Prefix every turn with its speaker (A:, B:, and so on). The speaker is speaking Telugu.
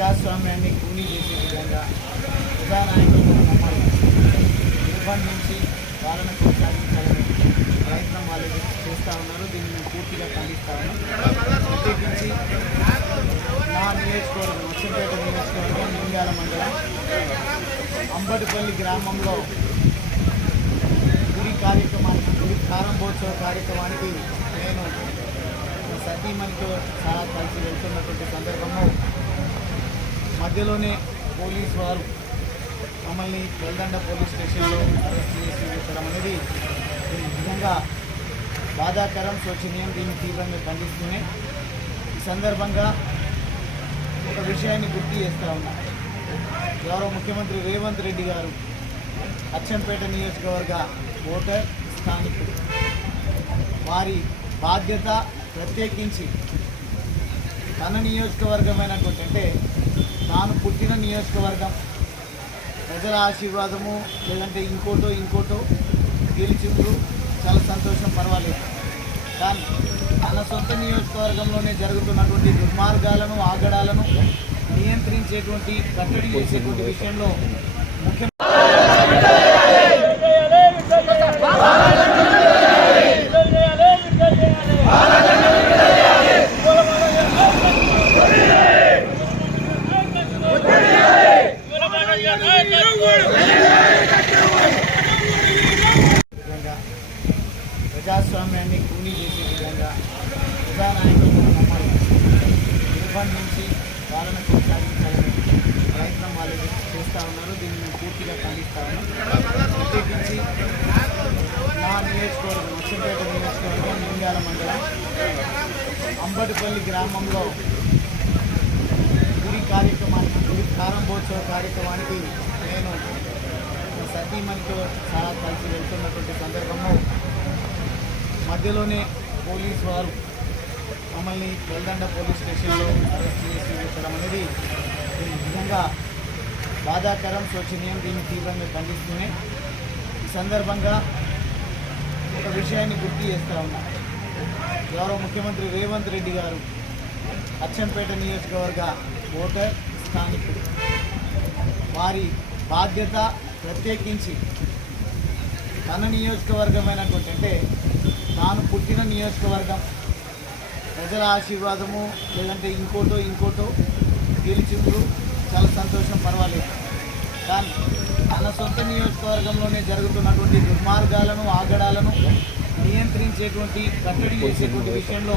A: ప్రజాస్వామ్యాన్ని కూలీ చేసే విధంగా ప్రజానాయకులను మమ్మల్ని నిర్బంధించి పాలన కొనసాగించాలని ప్రయత్నం వాళ్ళు చేస్తూ ఉన్నారు. దీన్ని మేము పూర్తిగా ఖండిస్తా ఉన్నాం. ప్రత్యేకించి నా నియోజకవర్గం నర్సంపేట నియోజకవర్గం నింద్యాల మండలం అంబటిపల్లి గ్రామంలో గుడి కార్యక్రమానికి గుడి ప్రారంభోత్సవ కార్యక్రమానికి నేను సతీమణితో చాలా కలిసి వెళ్తున్నటువంటి సందర్భంలో మధ్యలోనే పోలీస్ వారు మమ్మల్ని వెల్దండ పోలీస్ స్టేషన్లో అరెస్ట్ చేసి పెట్టడం అనేది నిజంగా బాధాకరం శోచనీయం. దీన్ని తీవ్రంగా ఖండిస్తూనే ఈ సందర్భంగా ఒక విషయాన్ని గుర్తు చేస్తూ ఉన్నా. గౌరవ ముఖ్యమంత్రి రేవంత్ రెడ్డి గారు అచ్చంపేట నియోజకవర్గ ఓటర్ స్థానికుడు వారి బాధ్యత ప్రత్యేకించి తన నియోజకవర్గమైనటువంటి అంటే తాను నియోజకవర్గం. ప్రజల ఆశీర్వాదము లేదంటే ఇంకోటో ఇంకోటో గెలిచిండ్రు చాలా సంతోషం పర్వాలేదు. కానీ తన సొంత నియోజకవర్గంలోనే జరుగుతున్నటువంటి దుర్మార్గాలను ఆగడాలను నియంత్రించేటువంటి కట్టడి చేసేటువంటి విషయంలో ముఖ్యమంత్రి ప్రజాస్వామ్యాన్ని కూలీ చేసే విధంగా ప్రజానాయకులను మమ్మల్ని నిర్బంధించి పాలన కొనసాగించాలని ప్రయత్నం వాళ్ళు చేస్తూ ఉన్నారు. దీన్ని మేము పూర్తిగా ఖండిస్తా ఉన్నాం. ప్రత్యేకించి నా నియోజకవర్గం వచ్చంపేట నియోజకవర్గం నింద్యాల మండలం అంబటిపల్లి గ్రామంలో గుడి కార్యక్రమానికి గుడి ప్రారంభోత్సవ కార్యక్రమానికి నేను సతీమణితో చాలా కలిసి వెళ్తున్నటువంటి సందర్భంలో మధ్యలోనే పోలీస్ వారు మమ్మల్ని వెల్దండ పోలీస్ స్టేషన్లో అరెస్ట్ చేసి పెట్టడం అనేది నిజంగా బాధాకరం శోచనీయం. దీన్ని తీవ్రంగా ఖండిస్తూనే ఈ సందర్భంగా ఒక విషయాన్ని గుర్తు చేస్తూ ఉన్నా. గౌరవ ముఖ్యమంత్రి రేవంత్ రెడ్డి గారు అచ్చంపేట నియోజకవర్గ ఓటర్ స్థానికుడు వారి బాధ్యత ప్రత్యేకించి తన నియోజకవర్గమైనటువంటి అంటే తాను నియోజకవర్గం. ప్రజల ఆశీర్వాదము లేదంటే ఇంకోటో ఇంకోటో గెలిచిండ్రు. చాలా సంతోషం పర్వాలేదు. కానీ తన సొంత నియోజకవర్గంలోనే జరుగుతున్నటువంటి దుర్మార్గాలను ఆగడాలను నియంత్రించేటువంటి కట్టడి చేసేటువంటి విషయంలో